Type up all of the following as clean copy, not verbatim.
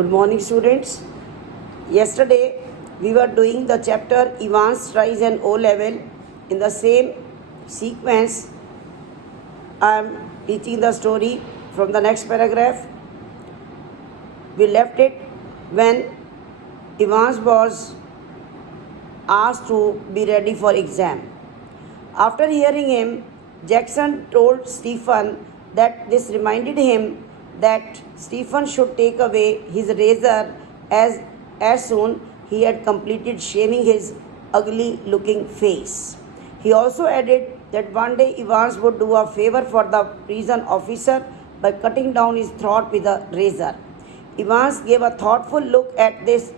Good morning, students. Yesterday we were doing the chapter Advanced Rise and O level. In the same sequence, I am teaching the story from the next paragraph. We left it when Evans was asked to be ready for exam. After hearing him, Jackson told Stephen that this reminded him that Stephen should take away his razor as soon he had completed shaving his ugly looking face. He also added that one day Evans would do a favor for the prison officer by cutting down his throat with a razor. Evans gave a thoughtful look at his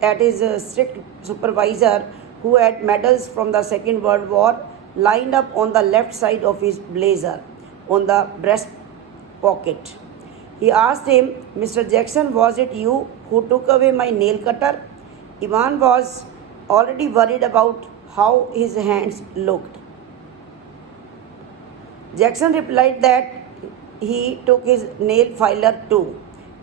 strict supervisor, who had medals from the Second World War lined up on the left side of his blazer, on the breast pocket. He asked him, "Mr. Jackson, was it you who took away my nail cutter?" Ivan was already worried about how his hands looked. Jackson replied that he took his nail filer too.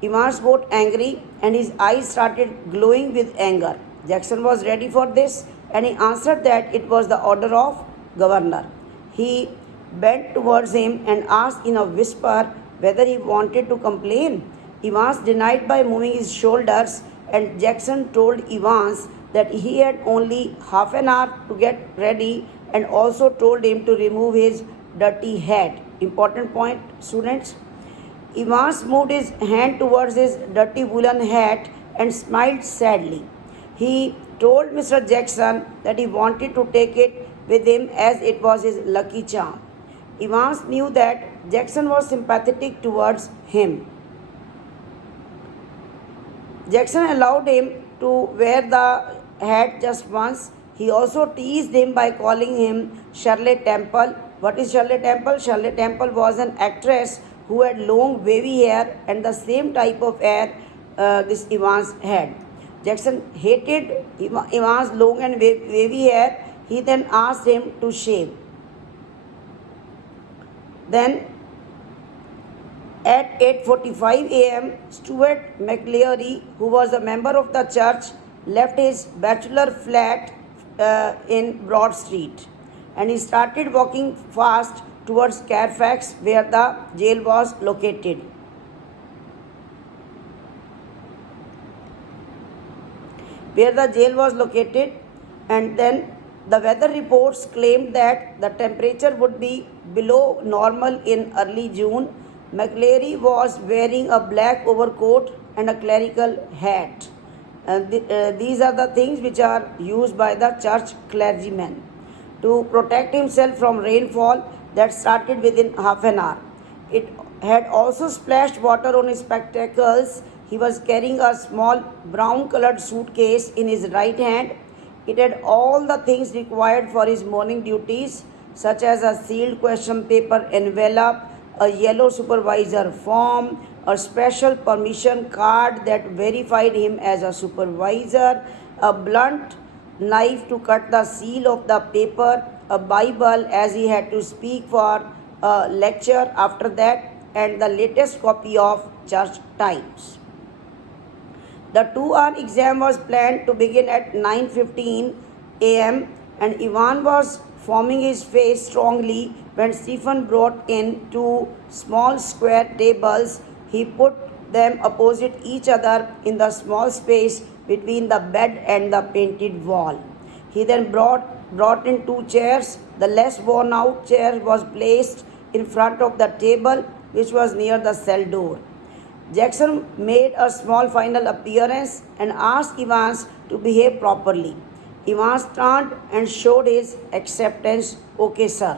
Evans got angry and his eyes started glowing with anger. Jackson was ready for this and he answered that it was the order of governor. He bent towards him and asked in a whisper whether he wanted to complain. Evans denied by moving his shoulders, and Jackson told Evans that he had only half an hour to get ready and also told him to remove his dirty hat. Important point, students. Evans moved his hand towards his dirty woolen hat and smiled sadly. He told Mr. Jackson that he wanted to take it with him as it was his lucky charm. Evans knew that Jackson was sympathetic towards him. Jackson allowed him to wear the hat just once. He also teased him by calling him Shirley Temple. What is Shirley Temple? Shirley Temple was an actress who had long wavy hair and the same type of hair this Evans had. Jackson hated Evans' long and wavy hair. He then asked him to shave. Then at 8:45 a.m., Stuart McLeary, who was a member of the church, left his bachelor flat in Broad Street and he started walking fast towards Carfax, where the jail was located. And then the weather reports claimed that the temperature would be below normal in early June. McLeary was wearing a black overcoat and a clerical hat. These are the things which are used by the church clergyman to protect himself from rainfall that started within half an hour. It had also splashed water on his spectacles. He was carrying a small brown colored suitcase in his right hand. It had all the things required for his morning duties, such as a sealed question paper envelope, a yellow supervisor form, a special permission card that verified him as a supervisor, a blunt knife to cut the seal of the paper, a Bible as he had to speak for a lecture after that, and the latest copy of Church Times. The 2-hour exam was planned to begin at 9:15 a.m. and Ivan was forming his face strongly when Stephen brought in 2 small square tables. He put them opposite each other in the small space between the bed and the painted wall. He then brought in 2 chairs. The less worn out chair was placed in front of the table, which was near the cell door. Jackson made a small final appearance and asked Evans to behave properly. Evans turned and showed his acceptance. "Okay, sir."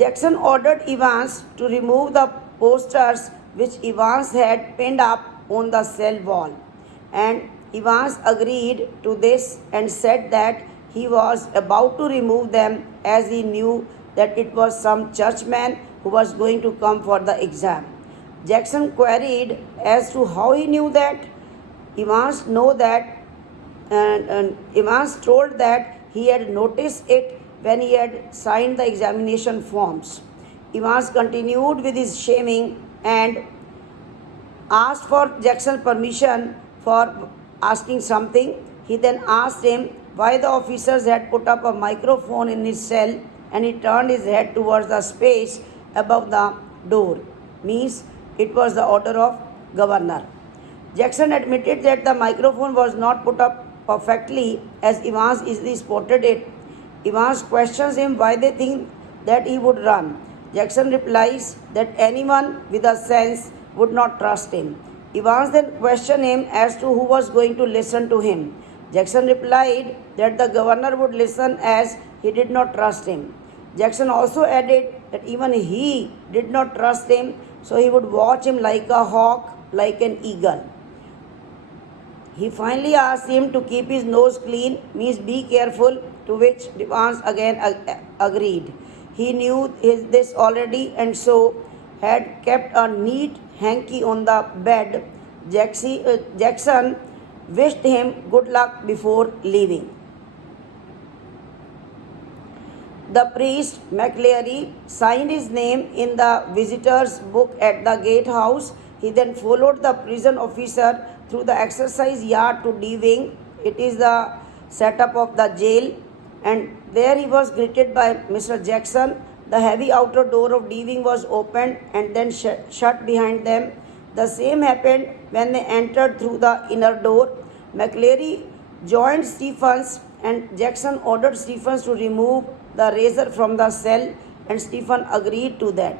Jackson ordered Evans to remove the posters which Evans had pinned up on the cell wall, and Evans agreed to this and said that he was about to remove them as he knew that it was some churchman who was going to come for the exam. Jackson queried as to how he knew that. Evans told that he had noticed it when he had signed the examination forms. Evans continued with his shaving and asked for Jackson's permission for asking something. He then asked him why the officers had put up a microphone in his cell, and he turned his head towards the space above the door. Means it was the order of governor. Jackson admitted that the microphone was not put up perfectly as Evans easily spotted it. Evans questions him why they think that he would run. Jackson replies that anyone with a sense would not trust him. Evans then questioned him as to who was going to listen to him. Jackson replied that the governor would listen as he did not trust him. Jackson also added that even he did not trust him, so he would watch him like a hawk, like an eagle. He finally asked him to keep his nose clean, means be careful, to which Evans again agreed. He knew this already and so had kept a neat hanky on the bed. Jackson wished him good luck before leaving. The priest, McLeary, signed his name in the visitor's book at the gatehouse. He then followed the prison officer through the exercise yard to D wing. It is the setup of the jail, and there he was greeted by Mr. Jackson. The heavy outer door of D wing was opened and then shut behind them. The same happened when they entered through the inner door. McLeary joined Stephens, and Jackson ordered Stephens to remove the razor from the cell, and Stephen agreed to that.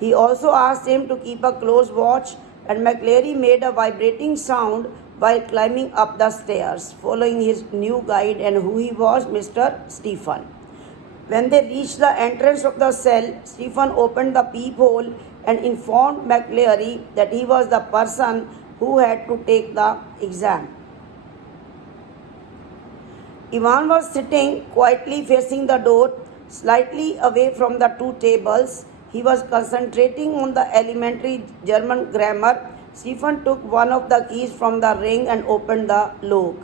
He also asked him to keep a close watch, and McLeary made a vibrating sound while climbing up the stairs, following his new guide, and who he was, Mr. Stephen. When they reached the entrance of the cell, Stephen opened the peephole and informed McLeary that he was the person who had to take the exam. Ivan was sitting quietly facing the door, slightly away from the two tables. He was concentrating on the elementary German grammar. Stephen took one of the keys from the ring and opened the lock.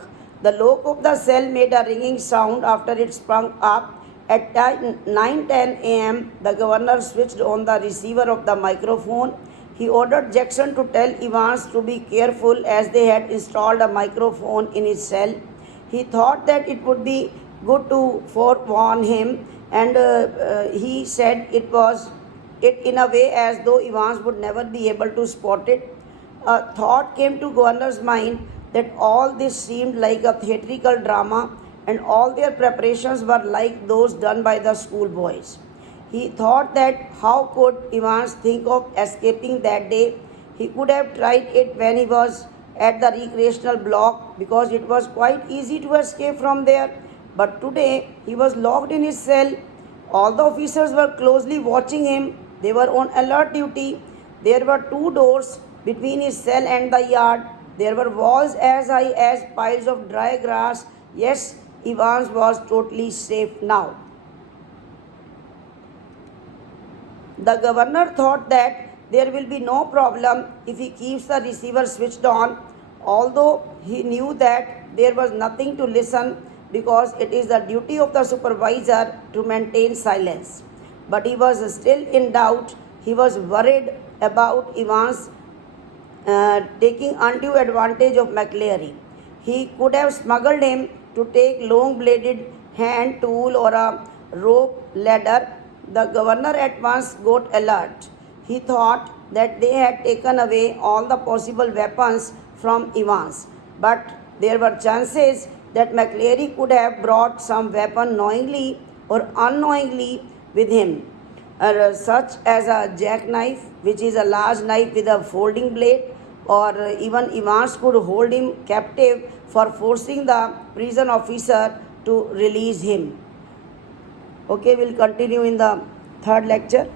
The lock of the cell made a ringing sound after it sprung up. At 9:10 a.m., the governor switched on the receiver of the microphone. He ordered Jackson to tell Evans to be careful as they had installed a microphone in his cell. He thought that it would be good to forewarn him, and he said it in a way as though Evans would never be able to spot it. A thought came to governor's mind that all this seemed like a theatrical drama, and all their preparations were like those done by the schoolboys. He thought that how could Evans think of escaping that day? He could have tried it when he was at the recreational block, because it was quite easy to escape from there. But today he was locked in his cell. All the officers were closely watching him. They were on alert duty. There were two doors between his cell and the yard. There were walls as high as piles of dry grass. Yes, Evans was totally safe now. The governor thought that there will be no problem if he keeps the receiver switched on, although he knew that there was nothing to listen because it is the duty of the supervisor to maintain silence. But he was still in doubt. He was worried about Evans taking undue advantage of McLeary. He could have smuggled him to take long-bladed hand tool or a rope ladder. The governor at once got alert. He thought that they had taken away all the possible weapons from Evans, but there were chances that McLeary could have brought some weapon knowingly or unknowingly with him, such as a jackknife, which is a large knife with a folding blade, or even Evans could hold him captive for forcing the prison officer to release him. Okay, we'll continue in the third lecture.